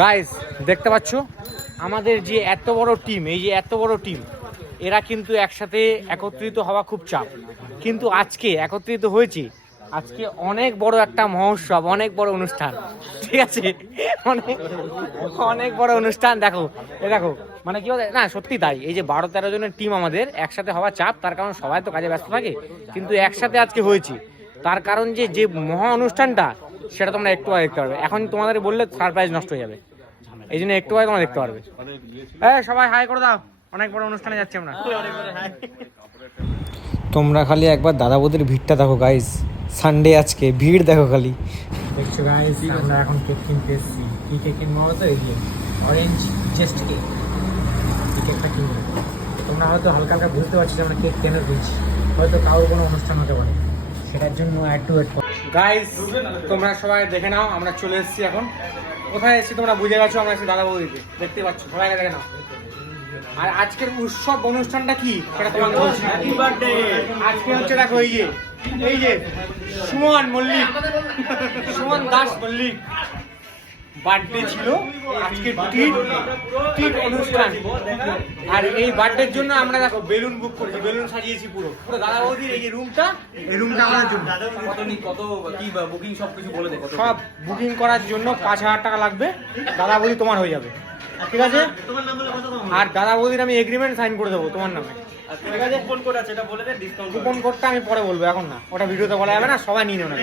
Guys দেখতে পাচ্ছ আমাদের যে এত বড় টিম, এই যে এত বড় টিম, এরা কিন্তু একসাথে একত্রিত হওয়া খুব চাপ, কিন্তু আজকে একত্রিত হয়েছি। আজকে অনেক বড় একটা মহোৎসব, অনেক বড় অনুষ্ঠান, ঠিক আছে? অনেক অনেক বড় অনুষ্ঠান। দেখো দেখো মানে কি বলে না, সত্যি তাই। এই যে 12-13 জনের টিম আমাদের একসাথে হওয়া চাপ, তার কারণ সবাই তো কাজে ব্যস্ত থাকে, কিন্তু একসাথে আজকে হয়েছি তার কারণ যে মহা অনুষ্ঠানটা সেটা তোমরা একটু আগে দেখতে পারবে। এখন তোমাদের বললে সারপ্রাইজ নষ্ট হয়ে যাবে, এই জন্য একটু আগে তোমরা দেখতে পারবে। সবাই হাই করে দাও, অনেক বড় অনুষ্ঠানে যাচ্ছি আমরা। তোমরা খালি একবার দাদা বৌদির ভিড়টা দেখো গাইস, সানডে আজকে ভিড় দেখো খালি। দেখছো গাইস, আমরা এখন কেক কিনতে এসেছি। কি কেক কিনবো তো? এই যে অরেঞ্জ জেস্ট কেক, এই কেকটা কিনবো। তোমরা হয়তো হালকা হালকা বুঝতে পারছি যে আমরা কেক কেন কিনছি, হয়তো কারোর কোনো অনুষ্ঠান হতে পারে, সেটার জন্য একটু ওয়েট করো। গাইস তোমরা সবাই দেখে নাও, আমরা চলে এসেছি। এখন কোথায় এসেছি তোমরা বুঝে গেছো, আমরা এসেছি দাদা বৌদিতে, দেখতে পাচ্ছ, সবাই দেখে নাও। আর আজকের উৎসব অনুষ্ঠানটা কি সেটা তোমাকে বলছি। আজকে হচ্ছে দেখো এই যে সুমন মল্লিক, সুমন দাস মল্লিক বার্থডে ছিল আজকে, টিট অনুষ্ঠান। আর এই বার্থডের জন্য আমরা দেখো বেলুন বুক করেছি, বেলুন সাজিয়েছি পুরো পুরো দাদা বৌদির এই যে রুমটা, এই রুমটা আমাদের জন্য। কত কি বুকিং সব কিছু বলে দেখো। সব বুকিং করার জন্য 5,000 টাকা লাগবে, দাদা বৌদি তোমার হয়ে যাবে, ঠিক আছে? আর দাদা বৌদির আমি এগ্রিমেন্ট সাইন করে দেবো তোমার নামে, ঠিক আছে? কুপন কোড আছে, এটা বলে দে। ডিসকাউন্ট কুপন কোডটা আমি পরে বলবো, এখন না, ওটা ভিডিওতে বলা যাবে না, সবাই নিয়ে নেবে।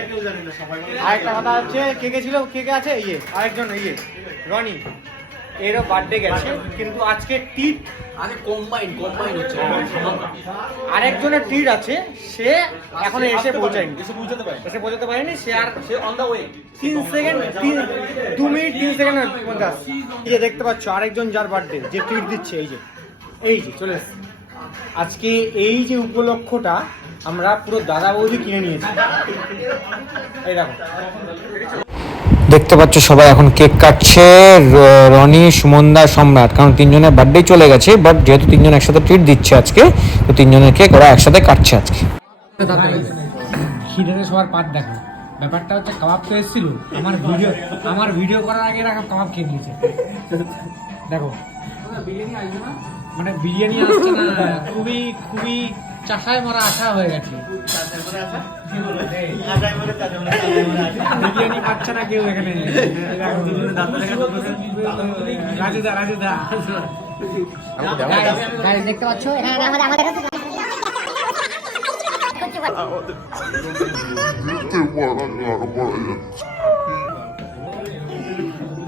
আরেকটা কথা হচ্ছে, কে ছিল, কে আছে, এই যে আরেকজন, এই যে রনি, এরও বার্থডে গেছে, কিন্তু আজকে টিট আরে কম্বাইন হচ্ছে। আরেকজনের টিট আছে, সে এখন এসে পৌঁছায়নি, এসে পৌঁছাতে পারেনি, সে on the way. 3 second 2 minute 3 second মধ্যে আসছে। এই যে দেখতে পাচ্ছ আরেকজন যার বার্থডে, যে ট্রিট দিচ্ছে, এই যে চলে এসছে আজকে। এই যে উপলক্ষটা আমরা পুরো দাদা বৌদি কিনে নিয়েছি, এই দেখো। দেখতে পাচ্ছ সবাই এখন কেক কাটছে, রনি, সুমনদা, সম্রাট, কারণ 3 জনের বার্থডে চলে গেছে, বাট যেহেতু 3 জন একসাথে ট্রিট দিচ্ছে আজকে, তো 3 জনের কেক ওরা একসাথে কাটছে আজকে। খিদেতে সবার পাত দেখো। ব্যাপারটা হচ্ছে কাবাব তো এসেছিল, আমার ভিডিও করার আগে এরা কাবাব খেয়ে নিয়েছে। দেখো মানে বিরিয়ানি আসছে না, খুবই খুবই চাষায় মরা আশা হয়ে গেছে। বিরিয়ানি পাচ্ছে না কেউ এখানে। রাজুদা দেখতে পাচ্ছ এখানে আমাদের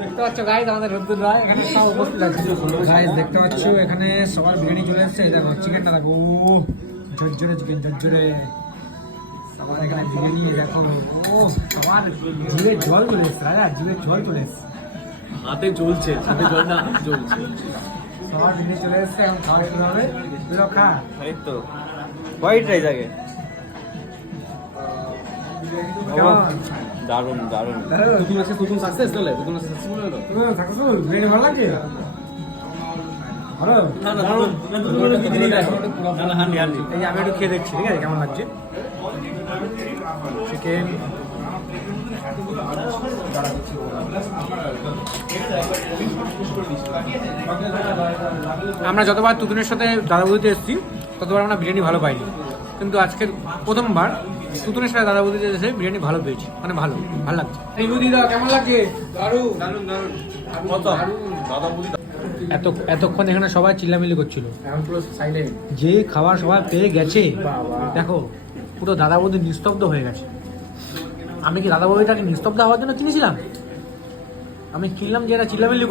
দেখতে পাচ্ছ গাইজ, আমাদের রোদ্দুর রায় এখানে সব উপস্থিত আছে। গাইজ দেখতে পাচ্ছ এখানে সবার বিরিয়ানি চলে এসছে, দেখো চিকেনটা দেখো, ও ঝরঝরে চিকেন, ঝরঝরে। সবার এখানে বিরিয়ানি দেখো, ও সবার জিভে জল চলে এসছে, রাজা জিভে জল চলে এসছে, হাতে জ্বলছে, হাতে জল না জ্বলছে। সবার বিরিয়ানি চলে এসছে, এখন খাওয়া শুরু হবে। বুঝলো, খা। এই তো হোয়াইট রাইস আগে। দারুন তুতুন সাকসেস হলো, তুতুন সাকসেসফুল হলো, সাকসেসফুল। বিরিয়ানি ভালো লাগছে, ভালো। এই যে আমি একটু খেয়ে দেখছি, ঠিক আছে, কেমন লাগছে চিকেন। আমরা যতবার তুতুনের সাথে দাদা বৌদিতে এসেছি ততবার আমরা বিরিয়ানি ভালো পাইনি, কিন্তু আজকের প্রথমবার তুতুনের সাথে দাদা বৌদিতে এসে বিরিয়ানি ভালো পেয়েছি, মানে ভালো লাগছে। রিভিউ দিদা কেমন লাগছে? এতক্ষণ এখানে সবাই চিল্লামিল্লি করছিল, যে খাবার সবাই পেয়ে গেছে, দেখো পুরো দাদা বৌদি নিস্তব্ধ হয়ে গেছে। আমি কি দাদা বৌদিটাকে নিস্তব্ধ হওয়ার জন্য কিনেছিলাম? আমি কিনলাম যে এরা চিল্লামিল্লি